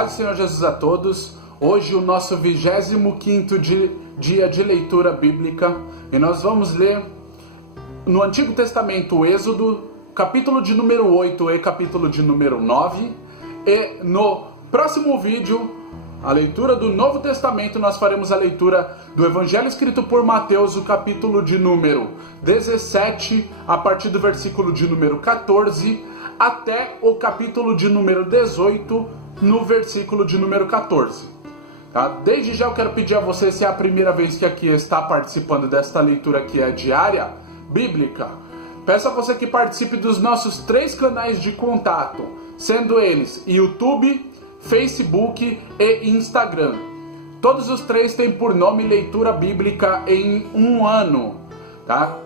Paz do Senhor Jesus a todos. Hoje o nosso 25º dia de leitura bíblica e nós vamos ler no Antigo Testamento o Êxodo, capítulo de número 8 e capítulo de número 9. E no próximo vídeo, a leitura do Novo Testamento, nós faremos a leitura do Evangelho escrito por Mateus, o capítulo de número 17, a partir do versículo de número 14, até o capítulo de número 18, no versículo de número 14. Tá? Desde já eu quero pedir a você, se é a primeira vez que aqui está participando desta leitura que é diária, bíblica, peço a você que participe dos nossos 3 canais de contato, sendo eles YouTube, Facebook e Instagram. Todos os 3 têm por nome Leitura Bíblica em um ano, tá?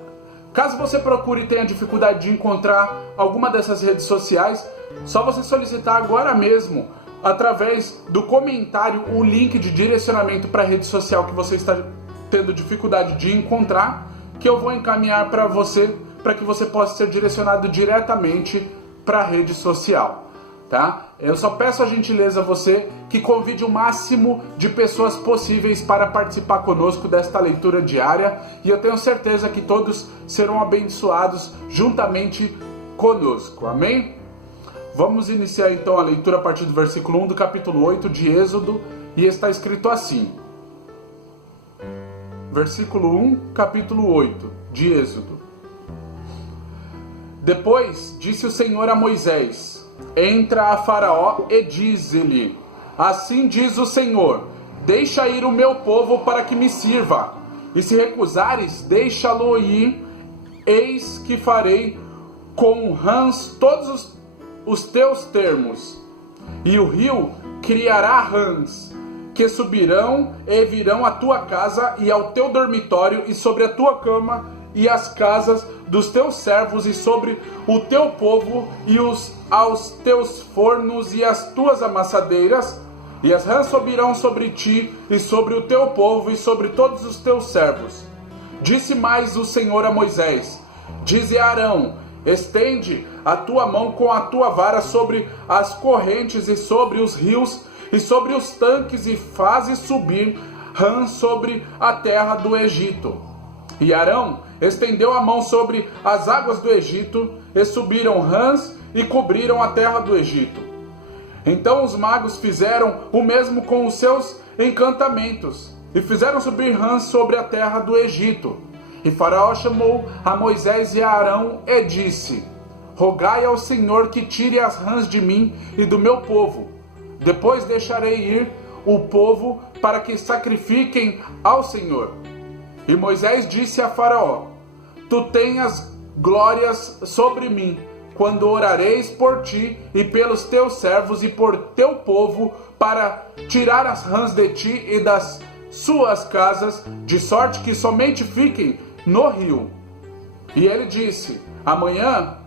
Caso você procure e tenha dificuldade de encontrar alguma dessas redes sociais, só você solicitar agora mesmo, através do comentário, o link de direcionamento para a rede social que você está tendo dificuldade de encontrar, que eu vou encaminhar para você, para que você possa ser direcionado diretamente para a rede social, tá? Eu só peço a gentileza a você que convide o máximo de pessoas possíveis para participar conosco desta leitura diária, e eu tenho certeza que todos serão abençoados juntamente conosco, amém? Vamos iniciar então a leitura a partir do versículo 1 do capítulo 8 de Êxodo, e está escrito assim. Versículo 1, capítulo 8 de Êxodo. Depois disse o Senhor a Moisés: entra a Faraó e diz-lhe: assim diz o Senhor, deixa ir o meu povo para que me sirva, e se recusares, deixa-lo ir, eis que farei com rãs todos os teus termos, e o rio criará rãs, que subirão e virão à tua casa e ao teu dormitório, e sobre a tua cama e as casas dos teus servos, e sobre o teu povo e aos teus fornos e as tuas amassadeiras, e as rãs subirão sobre ti e sobre o teu povo e sobre todos os teus servos. Disse mais o Senhor a Moisés: dize a Arão: estende a tua mão com a tua vara sobre as correntes e sobre os rios e sobre os tanques, e faze subir rãs sobre a terra do Egito. E Arão estendeu a mão sobre as águas do Egito, e subiram rãs e cobriram a terra do Egito. Então os magos fizeram o mesmo com os seus encantamentos, e fizeram subir rãs sobre a terra do Egito. E Faraó chamou a Moisés e a Arão e disse: rogai ao Senhor que tire as rãs de mim e do meu povo. Depois deixarei ir o povo para que sacrifiquem ao Senhor. E Moisés disse a Faraó: tu tenhas glórias sobre mim, quando orareis por ti e pelos teus servos e por teu povo, para tirar as rãs de ti e das suas casas, de sorte que somente fiquem no rio. E ele disse: amanhã.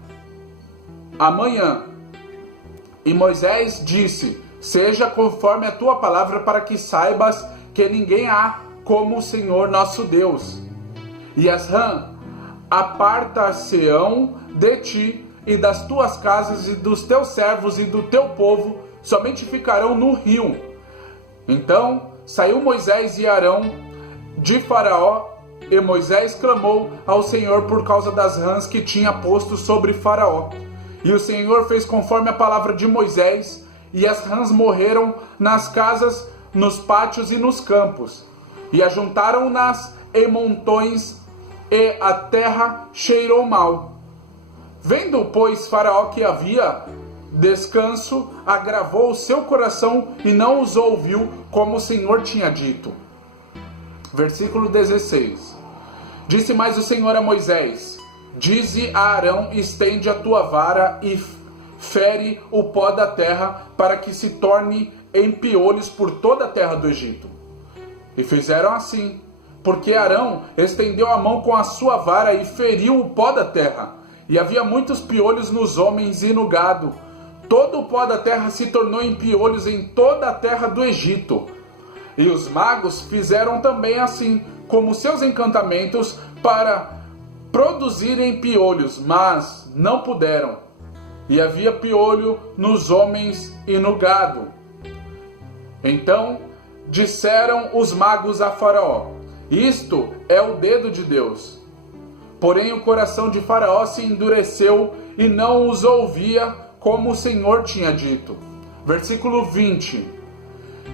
E Moisés disse: seja conforme a tua palavra, para que saibas que ninguém há como o Senhor nosso Deus. E as rãs apartar-se-ão de ti e das tuas casas e dos teus servos e do teu povo, somente ficarão no rio. Então saiu Moisés e Arão de Faraó, e Moisés clamou ao Senhor por causa das rãs que tinha posto sobre Faraó. E o Senhor fez conforme a palavra de Moisés, e as rãs morreram nas casas, nos pátios e nos campos, e ajuntaram-nas em montões, e a terra cheirou mal. Vendo, pois, Faraó que havia descanso, agravou o seu coração e não os ouviu, como o Senhor tinha dito. Versículo 16. Disse mais o Senhor a Moisés: dize a Arão: estende a tua vara e fere o pó da terra, para que se torne em piolhos por toda a terra do Egito. E fizeram assim, porque Arão estendeu a mão com a sua vara e feriu o pó da terra, e havia muitos piolhos nos homens e no gado. Todo o pó da terra se tornou em piolhos em toda a terra do Egito. E os magos fizeram também assim, como seus encantamentos, para produzirem piolhos, mas não puderam. E havia piolho nos homens e no gado. Então disseram os magos a Faraó: isto é o dedo de Deus. Porém o coração de Faraó se endureceu e não os ouvia, como o Senhor tinha dito. Versículo 20.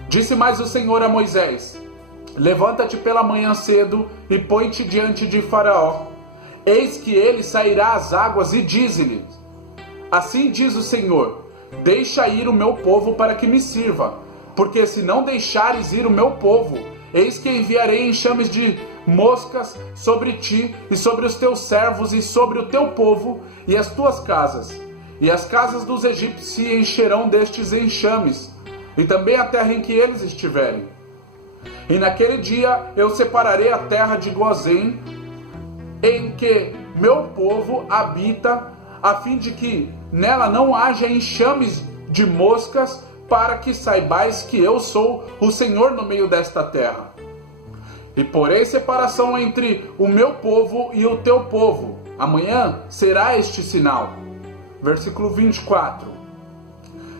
Disse mais o Senhor a Moisés: levanta-te pela manhã cedo e põe-te diante de Faraó. Eis que ele sairá às águas e dize-lhe: assim diz o Senhor, deixa ir o meu povo para que me sirva, porque se não deixares ir o meu povo, eis que enviarei enxames de moscas sobre ti e sobre os teus servos e sobre o teu povo e as tuas casas. E as casas dos egípcios se encherão destes enxames, e também a terra em que eles estiverem. E naquele dia eu separarei a terra de Gozém, em que meu povo habita, a fim de que nela não haja enxames de moscas, para que saibais que eu sou o Senhor no meio desta terra. E porei separação entre o meu povo e o teu povo. Amanhã será este sinal. Versículo 24.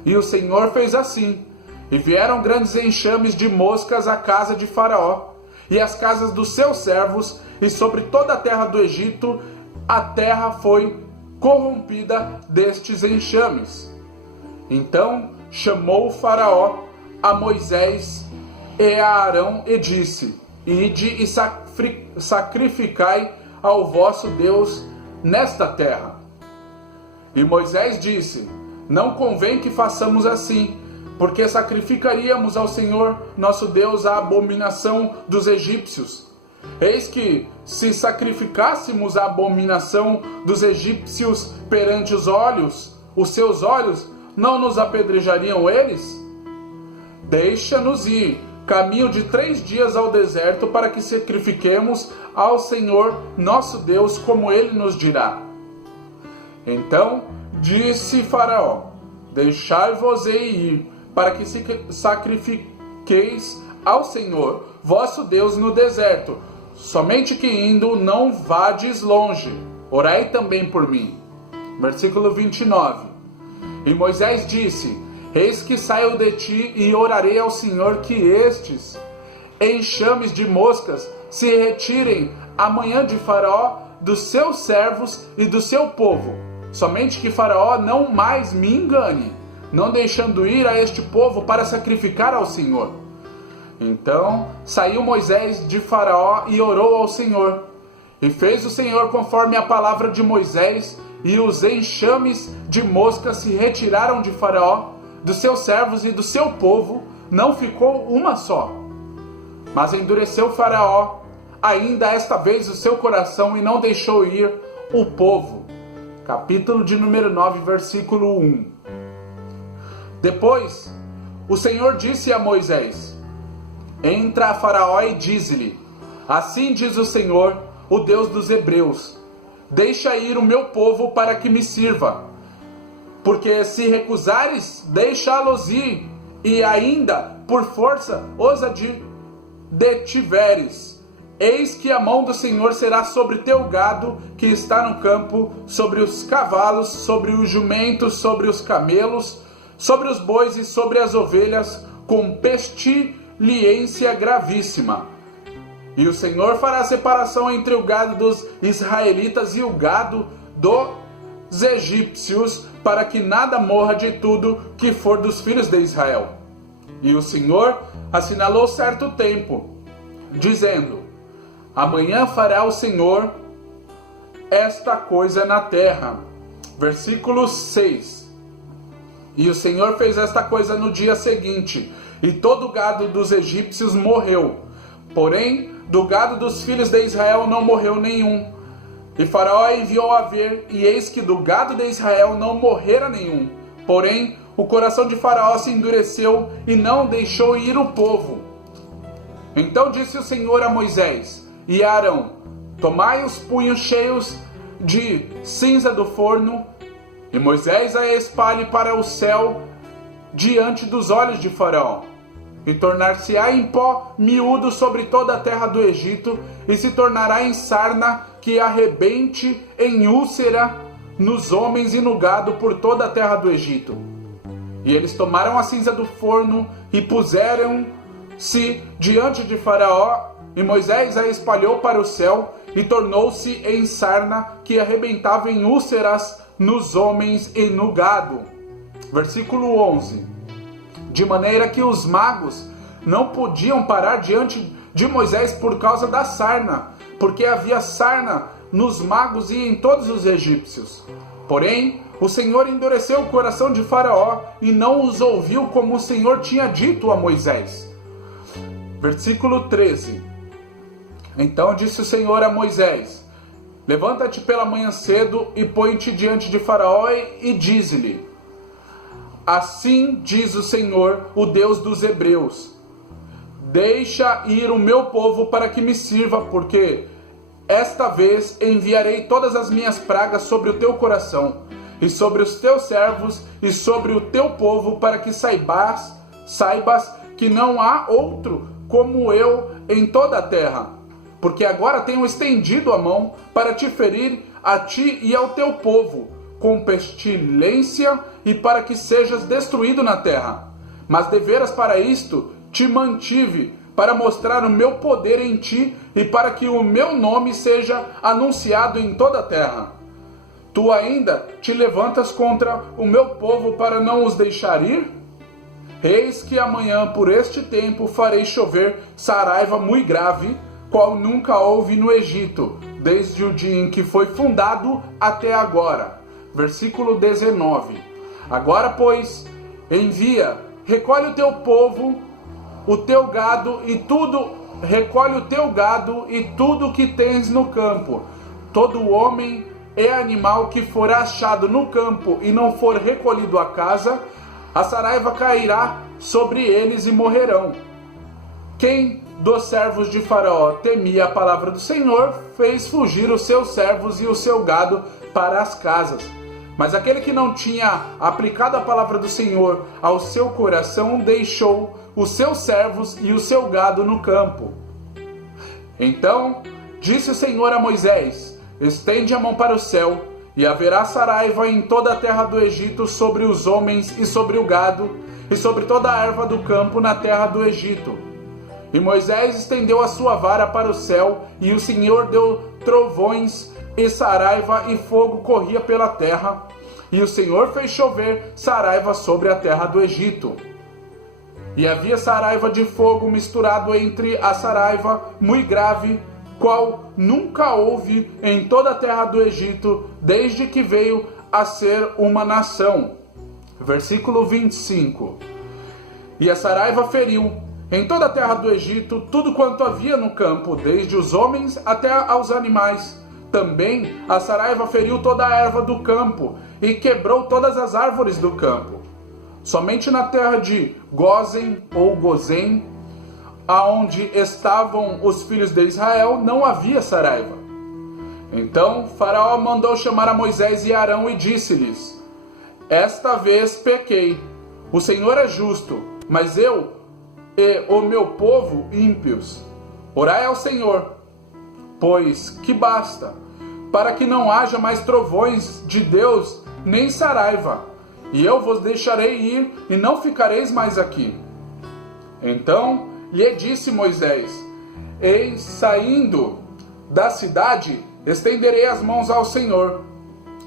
E o Senhor fez assim, e vieram grandes enxames de moscas à casa de Faraó, e às casas dos seus servos, e sobre toda a terra do Egito, a terra foi corrompida destes enxames. Então chamou Faraó a Moisés e a Arão e disse: ide e sacrificai ao vosso Deus nesta terra. E Moisés disse: não convém que façamos assim, porque sacrificaríamos ao Senhor nosso Deus a abominação dos egípcios. Eis que, se sacrificássemos a abominação dos egípcios perante os seus olhos, não nos apedrejariam eles? Deixa-nos ir, caminho de 3 dias ao deserto, para que sacrifiquemos ao Senhor nosso Deus, como ele nos dirá. Então disse Faraó: deixai-vos ir, para que sacrifiqueis ao Senhor vosso Deus no deserto, somente que indo não vades longe, orai também por mim. Versículo 29. E Moisés disse: eis que saio de ti e orarei ao Senhor que estes enxames de moscas se retirem amanhã de Faraó, dos seus servos e do seu povo, somente que Faraó não mais me engane, não deixando ir a este povo para sacrificar ao Senhor. Então saiu Moisés de Faraó e orou ao Senhor. E fez o Senhor conforme a palavra de Moisés, e os enxames de moscas se retiraram de Faraó, dos seus servos e do seu povo, não ficou uma só. Mas endureceu Faraó ainda esta vez o seu coração e não deixou ir o povo. Capítulo de número 9, versículo 1. Depois o Senhor disse a Moisés: entra a Faraó e dize-lhe: assim diz o Senhor, o Deus dos hebreus, deixa ir o meu povo para que me sirva. Porque se recusares deixá-los ir, e ainda por força os detiveres, eis que a mão do Senhor será sobre teu gado que está no campo, sobre os cavalos, sobre os jumentos, sobre os camelos, sobre os bois e sobre as ovelhas, com pestilência gravíssima. E o Senhor fará separação entre o gado dos israelitas e o gado dos egípcios, para que nada morra de tudo que for dos filhos de Israel. E o Senhor assinalou certo tempo, dizendo: amanhã fará o Senhor esta coisa na terra. Versículo 6. E o Senhor fez esta coisa no dia seguinte, e todo o gado dos egípcios morreu. Porém, do gado dos filhos de Israel não morreu nenhum. E Faraó enviou a ver, e eis que do gado de Israel não morrera nenhum. Porém, o coração de Faraó se endureceu e não deixou ir o povo. Então disse o Senhor a Moisés e a Arão: tomai os punhos cheios de cinza do forno, e Moisés a espalhe para o céu diante dos olhos de Faraó. E tornar-se-á em pó miúdo sobre toda a terra do Egito, e se tornará em sarna que arrebente em úlcera nos homens e no gado por toda a terra do Egito. E eles tomaram a cinza do forno e puseram-se diante de Faraó, e Moisés a espalhou para o céu, e tornou-se em sarna que arrebentava em úlceras nos homens e no gado. Versículo 11. De maneira que os magos não podiam parar diante de Moisés por causa da sarna, porque havia sarna nos magos e em todos os egípcios. Porém, o Senhor endureceu o coração de Faraó e não os ouviu como o Senhor tinha dito a Moisés. Versículo 13. Então disse o Senhor a Moisés: levanta-te pela manhã cedo e põe-te diante de Faraó e dize-lhe: assim diz o Senhor, o Deus dos Hebreus: deixa ir o meu povo para que me sirva, porque esta vez enviarei todas as minhas pragas sobre o teu coração, e sobre os teus servos, e sobre o teu povo, para que saibas que não há outro como eu em toda a terra. Porque agora tenho estendido a mão para te ferir a ti e ao teu povo, com pestilência, e para que sejas destruído na terra. Mas deveras para isto te mantive, para mostrar o meu poder em ti, e para que o meu nome seja anunciado em toda a terra. Tu ainda te levantas contra o meu povo para não os deixar ir? Eis que amanhã, por este tempo, farei chover saraiva muito grave, qual nunca houve no Egito, desde o dia em que foi fundado até agora. Versículo 19. Agora, pois, envia, recolhe o teu povo, o teu gado e tudo, recolhe o teu gado e tudo que tens no campo. Todo homem e animal que for achado no campo e não for recolhido à casa, a saraiva cairá sobre eles e morrerão. Quem dos servos de Faraó temia a palavra do Senhor, fez fugir os seus servos e o seu gado para as casas. Mas aquele que não tinha aplicado a palavra do Senhor ao seu coração, deixou os seus servos e o seu gado no campo. Então disse o Senhor a Moisés: estende a mão para o céu, e haverá saraiva em toda a terra do Egito, sobre os homens e sobre o gado, e sobre toda a erva do campo na terra do Egito. E Moisés estendeu a sua vara para o céu, e o Senhor deu trovões e saraiva, e fogo corria pela terra. E o Senhor fez chover saraiva sobre a terra do Egito. E havia saraiva de fogo misturado entre a saraiva muito grave, qual nunca houve em toda a terra do Egito, desde que veio a ser uma nação. Versículo 25. E a saraiva feriu em toda a terra do Egito tudo quanto havia no campo, desde os homens até aos animais. Também a saraiva feriu toda a erva do campo e quebrou todas as árvores do campo. Somente na terra de Gósen ou Gozém, aonde estavam os filhos de Israel, não havia saraiva. Então Faraó mandou chamar a Moisés e Arão e disse-lhes: esta vez pequei. O Senhor é justo, mas eu e o meu povo ímpios. Orai ao Senhor, pois que basta, para que não haja mais trovões de Deus, nem saraiva, e eu vos deixarei ir, e não ficareis mais aqui. Então lhe disse Moisés: eis, saindo da cidade, estenderei as mãos ao Senhor.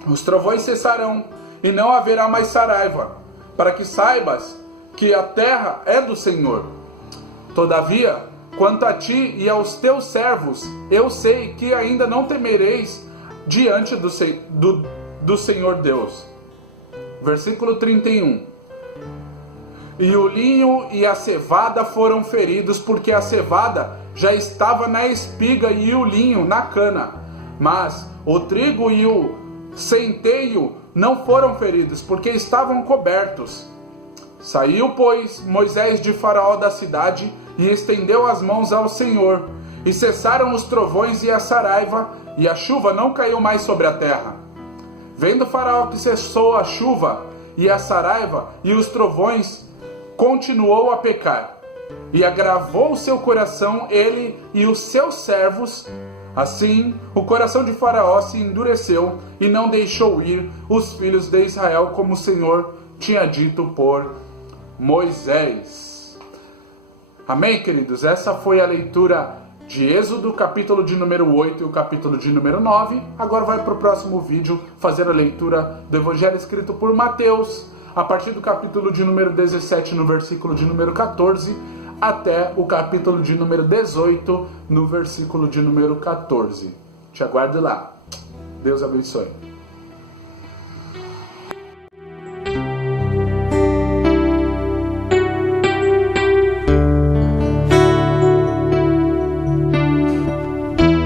Os trovões cessarão, e não haverá mais saraiva, para que saibas que a terra é do Senhor. Todavia, quanto a ti e aos teus servos, eu sei que ainda não temereis diante do Senhor Deus. Versículo 31. E o linho e a cevada foram feridos, porque a cevada já estava na espiga e o linho na cana. Mas o trigo e o centeio não foram feridos, porque estavam cobertos. Saiu, pois, Moisés de Faraó da cidade e estendeu as mãos ao Senhor. E cessaram os trovões e a saraiva, e a chuva não caiu mais sobre a terra. Vendo Faraó que cessou a chuva e a saraiva e os trovões, continuou a pecar. E agravou o seu coração, ele e os seus servos. Assim, o coração de Faraó se endureceu e não deixou ir os filhos de Israel, como o Senhor tinha dito por Moisés. Amém, queridos? Essa foi a leitura de Êxodo, capítulo de número 8 e o capítulo de número 9. Agora vai para o próximo vídeo fazer a leitura do Evangelho escrito por Mateus, a partir do capítulo de número 17, no versículo de número 14, até o capítulo de número 18, no versículo de número 14. Te aguardo lá. Deus abençoe.